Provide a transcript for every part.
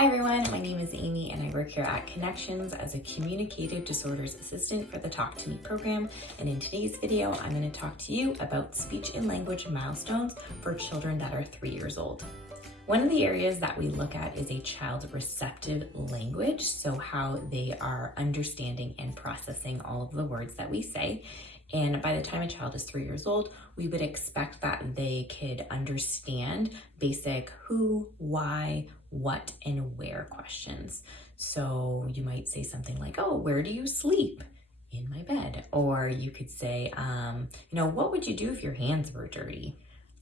Hi everyone, my name is Amy and I work here at Connections as a Communicative Disorders Assistant for the Talk to Me program. And in today's video, I'm going to talk to you about speech and language milestones for children that are 3 years old. One of the areas that we look at is a child's receptive language, so how they are understanding and processing all of the words that we say. And by the time a child is 3 years old, we would expect that they could understand basic who, why, what, and where questions. So you might say something like, oh, where do you sleep? In my bed. Or you could say, what would you do if your hands were dirty?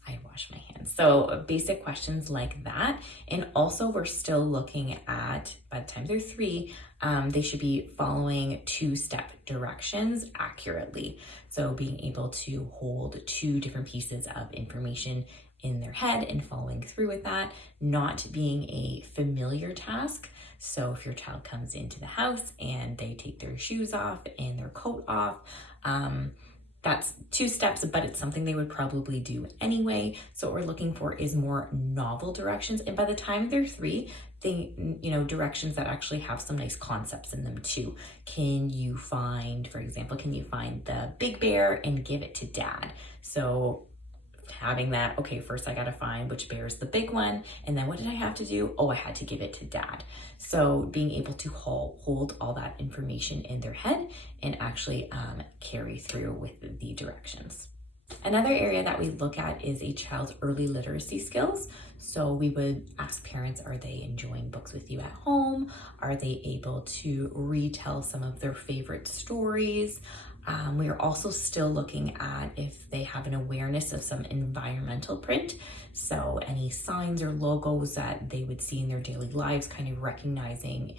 I wash my hands. So basic questions like that. And also we're still looking at, by the time they're 3, they should be following 2-step directions accurately. So being able to hold 2 different pieces of information in their head and following through with that, not being a familiar task. So if your child comes into the house and they take their shoes off and their coat off, that's 2 steps, but it's something they would probably do anyway. So what we're looking for is more novel directions. And by the time they're 3, directions that actually have some nice concepts in them too. Can you find the big bear and give it to dad? So having that, okay, first I got to find which bear is the big one. And then what did I have to do? Oh, I had to give it to dad. So being able to hold all that information in their head and actually carry through with the directions. Another area that we look at is a child's early literacy skills. So we would ask parents, are they enjoying books with you at home? Are they able to retell some of their favorite stories? We are also still looking at if they have an awareness of some environmental print. So any signs or logos that they would see in their daily lives, kind of recognizing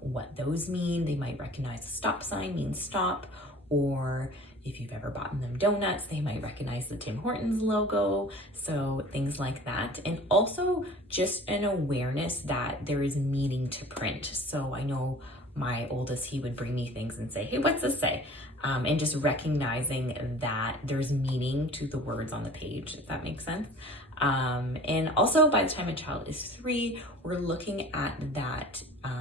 what those mean. They might recognize a stop sign means stop, or if you've ever bought them donuts, they might recognize the Tim Hortons logo. So things like that. And also just an awareness that there is meaning to print. So I know my oldest, he would bring me things and say, hey, what's this say? And just recognizing that there's meaning to the words on the page, if that makes sense. And also by the time a child is 3, we're looking at that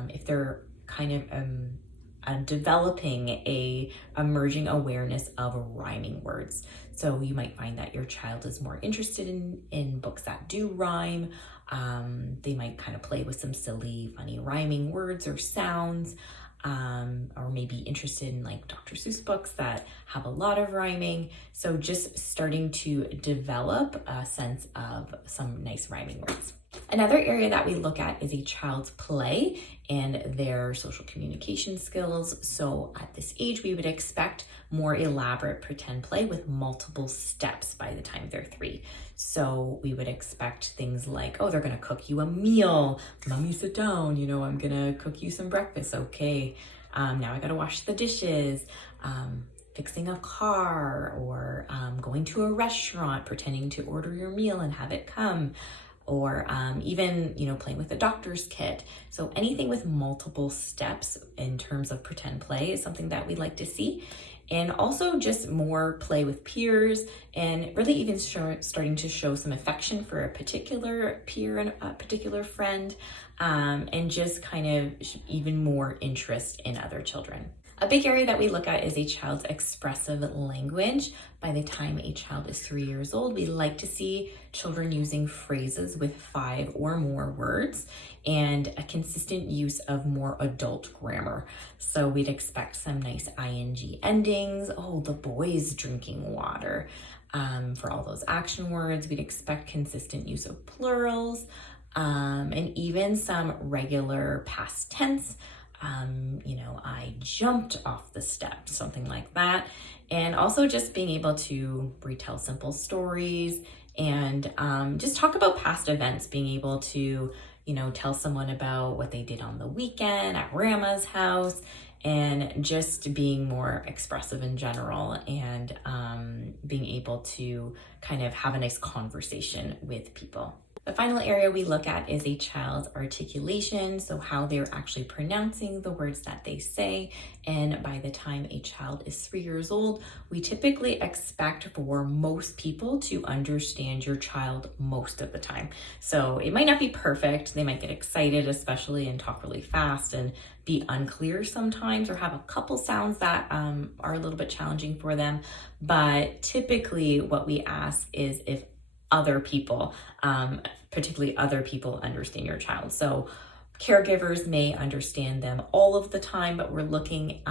if they're kind of developing a emerging awareness of rhyming words. So you might find that your child is more interested in books that do rhyme. They might kind of play with some silly, funny rhyming words or sounds, or maybe interested in like Dr. Seuss books that have a lot of rhyming. So just starting to develop a sense of some nice rhyming words. Another area that we look at is a child's play and their social communication skills. So at this age, we would expect more elaborate pretend play with multiple steps by the time they're 3. So we would expect things like, oh, they're going to cook you a meal. Mommy, sit down. I'm going to cook you some breakfast. Okay. Now I got to wash the dishes. Fixing a car, or going to a restaurant, pretending to order your meal and have it come. Or even, playing with a doctor's kit. So anything with multiple steps in terms of pretend play is something that we'd like to see. And also just more play with peers, and really even starting to show some affection for a particular peer and a particular friend, and just kind of even more interest in other children. A big area that we look at is a child's expressive language. By the time a child is 3 years old, we like to see children using phrases with 5 or more words and a consistent use of more adult grammar. So we'd expect some nice ing endings. Oh, the boy's drinking water. For all those action words, we'd expect consistent use of plurals, and even some regular past tense. I jumped off the steps, something like that. And also just being able to retell simple stories and just talk about past events, being able to, tell someone about what they did on the weekend at grandma's house, and just being more expressive in general, and being able to kind of have a nice conversation with people. The final area we look at is a child's articulation, so how they're actually pronouncing the words that they say. And by the time a child is 3 years old, we typically expect for most people to understand your child most of the time. So it might not be perfect. They might get excited, especially, and talk really fast and be unclear sometimes, or have a couple sounds that are a little bit challenging for them. But typically what we ask is if other people, particularly other people, understand your child. So caregivers may understand them all of the time, but we're looking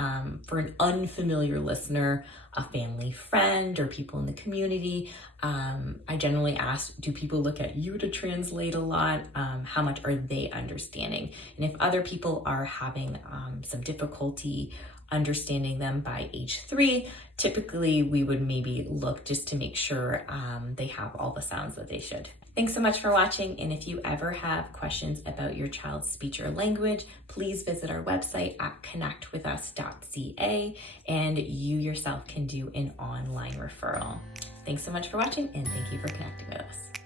for an unfamiliar listener, a family friend, or people in the community. I generally ask, do people look at you to translate a lot? How much are they understanding? And if other people are having some difficulty understanding them by age 3, typically we would maybe look just to make sure they have all the sounds that they should. Thanks so much for watching, and if you ever have questions about your child's speech or language, please visit our website at connectwithus.ca, and you yourself can do an online referral. Thanks so much for watching, and thank you for connecting with us.